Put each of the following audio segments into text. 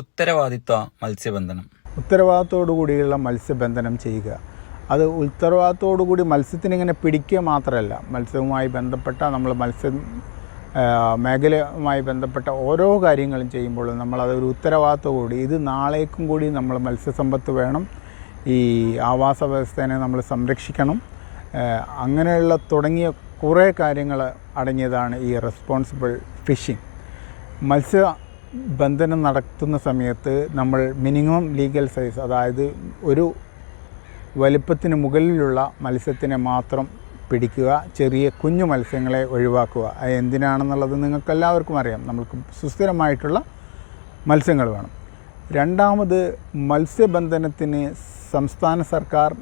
ഉത്തരവാദിത്വ മത്സ്യബന്ധനം. ഉത്തരവാദിത്തോടു കൂടിയുള്ള മത്സ്യബന്ധനം ചെയ്യുക. അത് ഉത്തരവാദിത്തോടു കൂടി മത്സ്യത്തിന് ഇങ്ങനെ പിടിക്കുക മാത്രമല്ല മത്സ്യവുമായി ബന്ധപ്പെട്ട നമ്മൾ മത്സ്യ മേഖലയുമായി ബന്ധപ്പെട്ട ഓരോ കാര്യങ്ങളും ചെയ്യുമ്പോൾ നമ്മളതൊരു ഉത്തരവാദിത്വം കൂടി ഇത് നാളേക്കും കൂടി നമ്മൾ മത്സ്യസമ്പത്ത് വേണം ഈ ആവാസ വ്യവസ്ഥേനെ നമ്മൾ സംരക്ഷിക്കണം. അങ്ങനെയുള്ള തുടങ്ങിയ കുറേ കാര്യങ്ങൾ അടങ്ങിയതാണ് ഈ റെസ്പോൺസിബിൾ ഫിഷിംഗ് മത്സ്യബന്ധനം നടത്തുന്ന സമയത്ത് നമ്മൾ മിനിമം ലീഗൽ സൈസ് അതായത് ഒരു വലിപ്പത്തിന് മുകളിലുള്ള മത്സ്യത്തിനെ മാത്രം പിടിക്കുക ചെറിയ കുഞ്ഞു മത്സ്യങ്ങളെ ഒഴിവാക്കുക. അത് എന്തിനാണെന്നുള്ളത് നിങ്ങൾക്കെല്ലാവർക്കും അറിയാം. നമുക്ക് സുസ്ഥിരമായിട്ടുള്ള മത്സ്യങ്ങൾ വേണം. രണ്ടാമത് മത്സ്യബന്ധനത്തിന് സംസ്ഥാന സർക്കാർ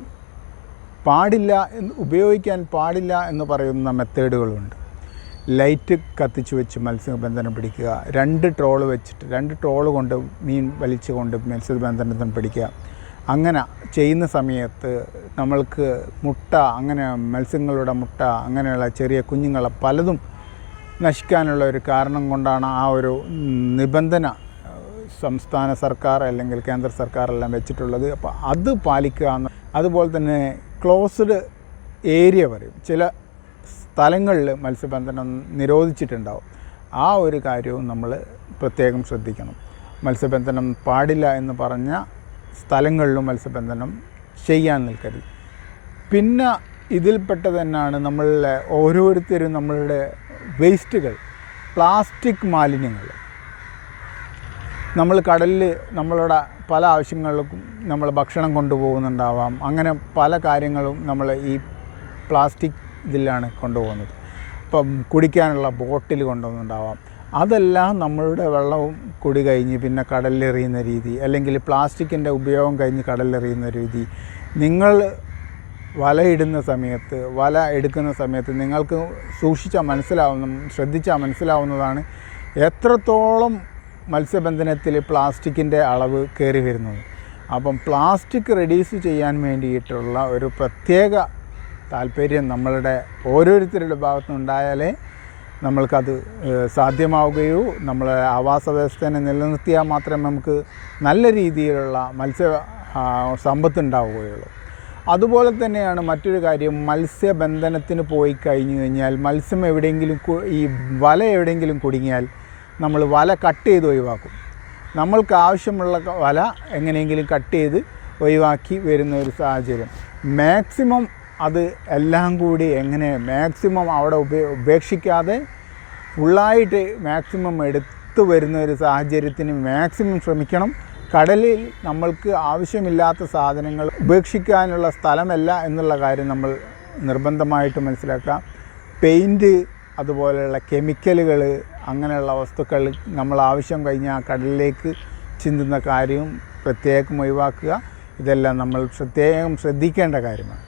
പാടില്ല എന്ന് ഉപയോഗിക്കാൻ പാടില്ല എന്ന് പറയുന്ന മെത്തേഡുകളുണ്ട്. ലൈറ്റ് കത്തിച്ച് വെച്ച് മത്സ്യബന്ധനം പിടിക്കുക. രണ്ട് ട്രോൾ വെച്ചിട്ട് രണ്ട് ട്രോൾ കൊണ്ട് മീൻ വലിച്ചു കൊണ്ട് മത്സ്യബന്ധനത്തിന് പിടിക്കുക. അങ്ങനെ ചെയ്യുന്ന സമയത്ത് നമ്മൾക്ക് മുട്ട അങ്ങനെ മത്സ്യങ്ങളുടെ മുട്ട അങ്ങനെയുള്ള ചെറിയ കുഞ്ഞുങ്ങളെ പലതും നശിക്കാനുള്ള ഒരു കാരണം കൊണ്ടാണ് ആ ഒരു നിബന്ധന സംസ്ഥാന സർക്കാർ അല്ലെങ്കിൽ കേന്ദ്ര സർക്കാർ എല്ലാം വെച്ചിട്ടുള്ളത്. അപ്പോൾ അത് പാലിക്കുക അതുപോലെ തന്നെ ക്ലോസ്ഡ് ഏരിയ പറയും ചില സ്ഥലങ്ങളിൽ മത്സ്യബന്ധനം നിരോധിച്ചിട്ടുണ്ടാവും. ആ ഒരു കാര്യവും നമ്മൾ പ്രത്യേകം ശ്രദ്ധിക്കണം. മത്സ്യബന്ധനം പാടില്ല എന്ന് പറഞ്ഞ സ്ഥലങ്ങളിലും മത്സ്യബന്ധനം ചെയ്യാൻ നിൽക്കരുത്. പിന്നെ ഇതിൽപ്പെട്ട തന്നെയാണ് നമ്മളുടെ ഓരോരുത്തരും നമ്മളുടെ വേസ്റ്റുകൾ പ്ലാസ്റ്റിക് മാലിന്യങ്ങൾ. നമ്മൾ കടലിൽ നമ്മളുടെ പല ആവശ്യങ്ങൾക്കും നമ്മൾ ഭക്ഷണം കൊണ്ടുപോകുന്നുണ്ടാവാം. അങ്ങനെ പല കാര്യങ്ങളും നമ്മൾ ഈ പ്ലാസ്റ്റിക് ഇതിലാണ് കൊണ്ടുപോകുന്നത്. ഇപ്പം കുടിക്കാനുള്ള ബോട്ടിൽ കൊണ്ടുവന്നുണ്ടാവാം. അതെല്ലാം നമ്മളുടെ വെള്ളവും കുടി കഴിഞ്ഞ് പിന്നെ കടലിലെറിയുന്ന രീതി അല്ലെങ്കിൽ പ്ലാസ്റ്റിക്കിന്റെ ഉപയോഗം കഴിഞ്ഞ് കടലിലെറിയുന്ന രീതി. നിങ്ങൾ വലയിടുന്ന സമയത്ത് വല എടുക്കുന്ന സമയത്ത് നിങ്ങൾക്ക് സൂക്ഷിച്ചാൽ മനസ്സിലാവുന്ന ശ്രദ്ധിച്ചാൽ മനസ്സിലാവുന്നതാണ് എത്രത്തോളം മത്സ്യബന്ധനത്തിൽ പ്ലാസ്റ്റിക്കിന്റെ അളവ് കയറി വരുന്നത്. അപ്പം പ്ലാസ്റ്റിക് റെഡ്യൂസ് ചെയ്യാൻ വേണ്ടിയിട്ടുള്ള ഒരു പ്രത്യേക താല്പര്യം നമ്മളുടെ ഓരോരുത്തരുടെ ഭാഗത്തുനിന്നുണ്ടായാലേ നമ്മൾക്കത് സാധ്യമാവുകയോ. നമ്മളെ ആവാസ വ്യവസ്ഥേനെ നിലനിർത്തിയാൽ മാത്രമേ നമുക്ക് നല്ല രീതിയിലുള്ള മത്സ്യ സമ്പത്തുണ്ടാവുകയുള്ളൂ. അതുപോലെ തന്നെയാണ് മറ്റൊരു കാര്യം മത്സ്യബന്ധനത്തിന് പോയി കഴിഞ്ഞു കഴിഞ്ഞാൽ മത്സ്യം എവിടെയെങ്കിലും ഈ വല എവിടെയെങ്കിലും കുടുങ്ങിയാൽ നമ്മൾ വല കട്ട് ചെയ്ത് ഒഴിവാക്കും. നമ്മൾക്ക് ആവശ്യമുള്ള വല എങ്ങനെയെങ്കിലും കട്ട് ചെയ്ത് ഒഴിവാക്കി വരുന്ന ഒരു സാഹചര്യം. മാക്സിമം അത് എല്ലാം കൂടി എങ്ങനെ മാക്സിമം അവിടെ ഉപേ ഉപേക്ഷിക്കാതെ ഫുള്ളായിട്ട് മാക്സിമം എടുത്തു വരുന്ന ഒരു സാഹചര്യത്തിന് മാക്സിമം ശ്രമിക്കണം. കടലിൽ നമ്മൾക്ക് ആവശ്യമില്ലാത്ത സാധനങ്ങൾ ഉപേക്ഷിക്കാനുള്ള സ്ഥലമല്ല എന്നുള്ള കാര്യം നമ്മൾ നിർബന്ധമായിട്ട് മനസ്സിലാക്കാം. പെയിന്റ് അതുപോലെയുള്ള കെമിക്കലുകൾ അങ്ങനെയുള്ള വസ്തുക്കൾ നമ്മൾ ആവശ്യം കഴിഞ്ഞാൽ കടലിലേക്ക് ചിന്തുന്ന കാര്യവും പ്രത്യേകം ഒഴിവാക്കുക. ഇതെല്ലാം നമ്മൾ പ്രത്യേകം ശ്രദ്ധിക്കേണ്ട കാര്യമാണ്.